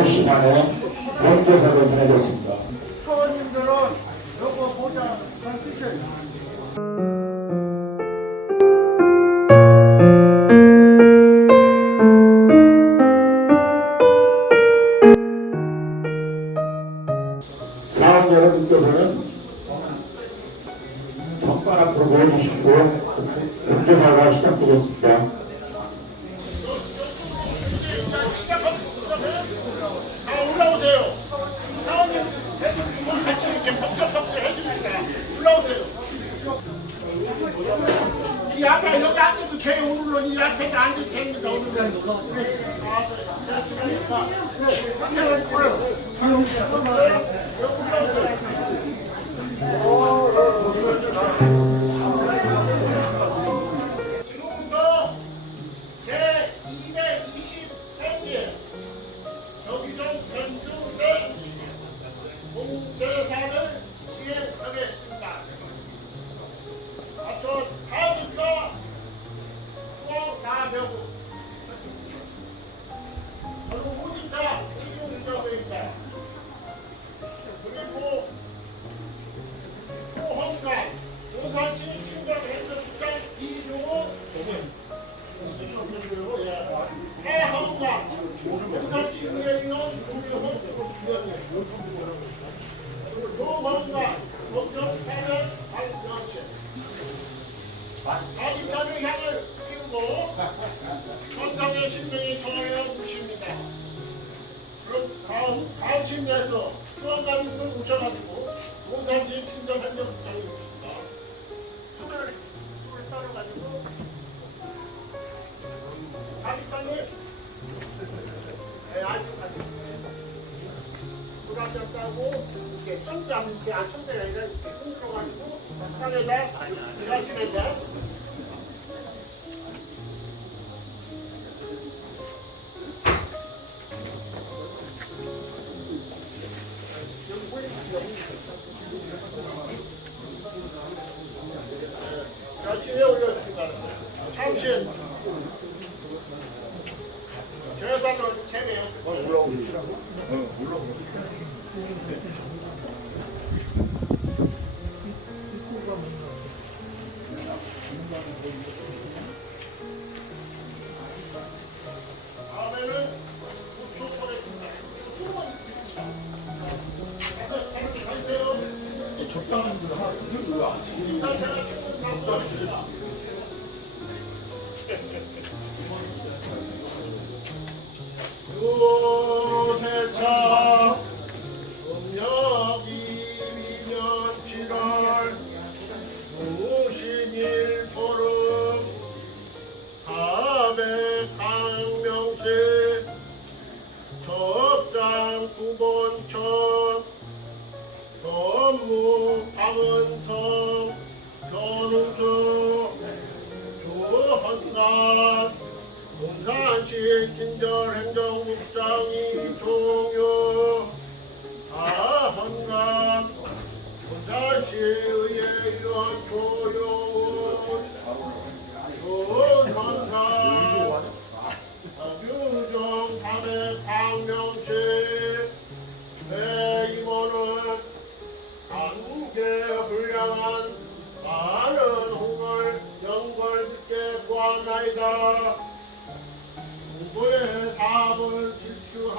만에 본조사를 보내겠습니다. 사원님들은 여거 보자 한 주세요. 다음 여러분께서는 정관 앞으로 모여주시고 본조사가 시작되겠습니다. 아 올라오세요. 사원님 해주시고 같이 이렇게 벅적벅적 해주니까 올라오세요. 이 앞에 여기 앉아도 돼요. 오늘은 이 앞에 앉아도 됩니 모셔가지고 오산시 친정행정국장이 오십니다. 손을 손을 따라가지고. 아직까지 네, 아직까지 물한잔 따고 이렇게 점점 이렇게 아니라 이렇게 흔들어가지고 땅에다 이라시에다 열심히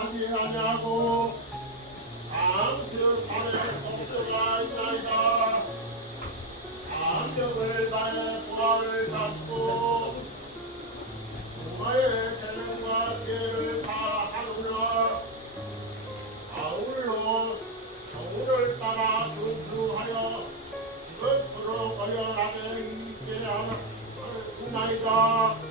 아니하고. 암수 밤에 독서가 있나이다. 암벽을 다해 부활을 갖고 부가의 재능과 지혜를 다 하느라 아울러 정우를 따라 준수하여 이것으로 거연하게 있게 하나이다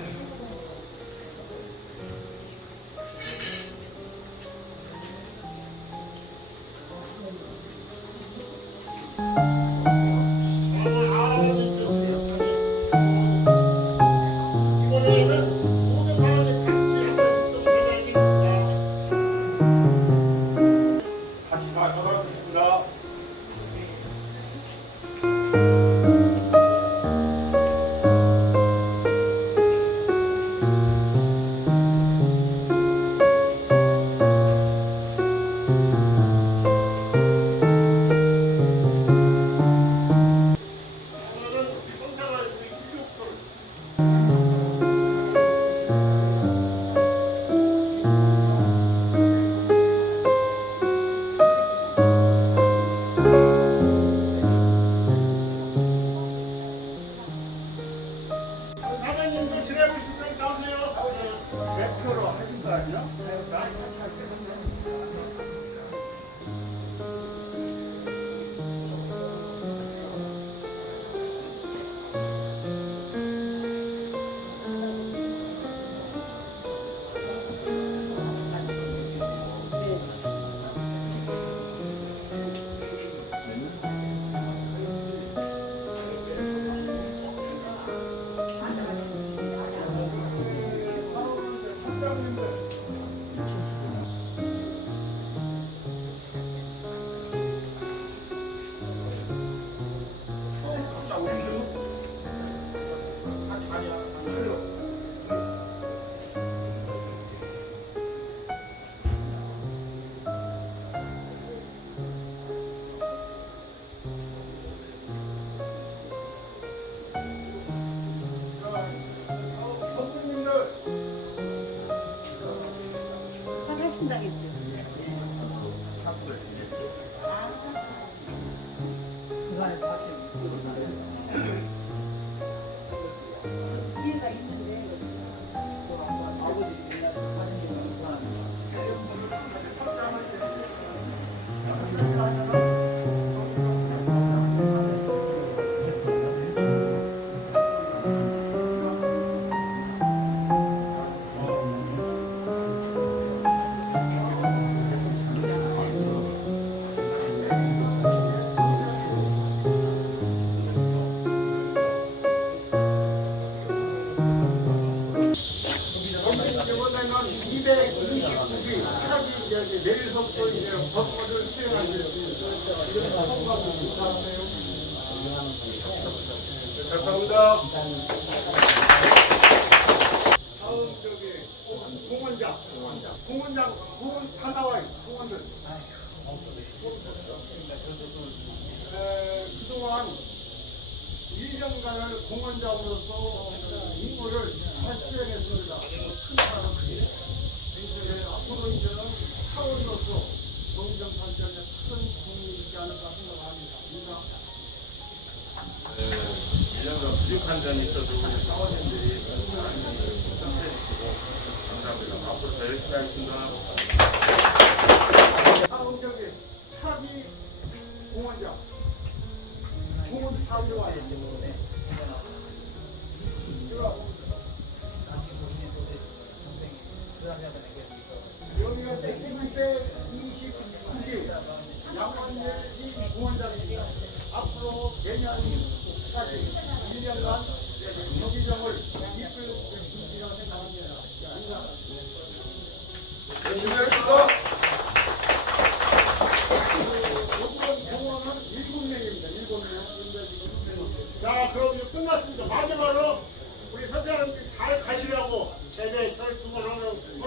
감사합니다. 다음 저기 공원장, 공원장, 공원 다 나와요. 공원들. 에, 그동안 2년간을 공원장으로서 임무를 잘 수행했습니다. 큰 이제 앞으로 이제는 사원으로서 동정 발전에 큰 도움이 있지 않을까 생각합니다. 인사. 1년간 부족한 점이 있어도 우리 사원님들이 많이 참여해주시고 감사합니다. 앞으로 더 열심히 하겠습니다. 자, 그럼 이제 끝났습니다. 마지막으로 우리 선생님들 잘 가시라고 제대 결승을 하는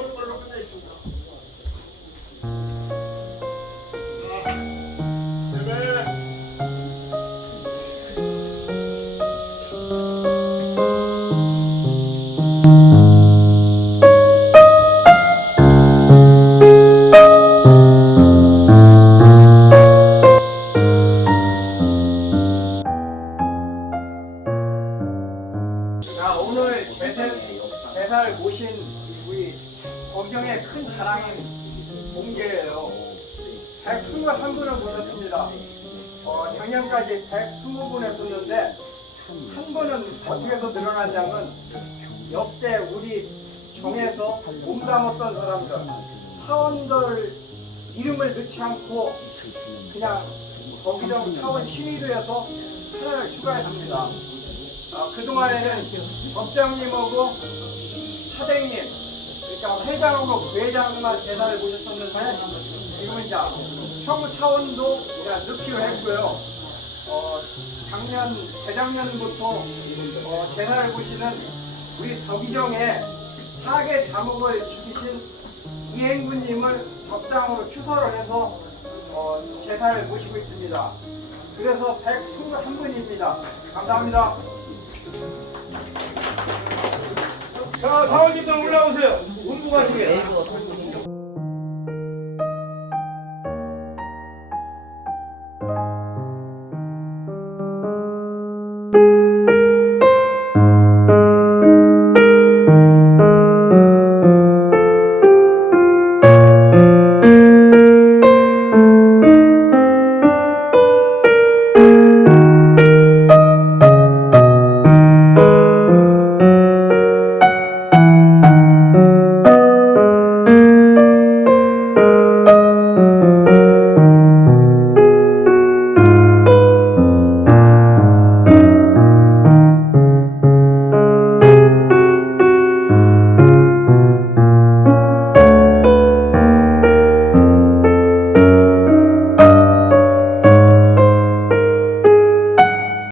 작년까지 120분 했었는데 한 번은 저쪽에서 늘어난 양은 역대 우리 정에서 몸담았던 사람들 사원들 이름을 넣지 않고 그냥 거기정 사원 신의도에서 하나를 추가했습니다. 아, 그동안에는 법장님하고 사장님, 그러니까 회장하고 부회장만 대사를 모셨었는데 지금은 이제 형 차원도 이제 넣기로 했고요. 어, 작년, 재작년부터 어, 대사를 보시는 우리 서기정에 사계 자목을 지키신 이행구님을 법장으로 추서를 해서 어, 제사를 모시고 있습니다. 그래서 121분입니다. 감사합니다. 자, 사원님들 올라오세요. 운동하시게.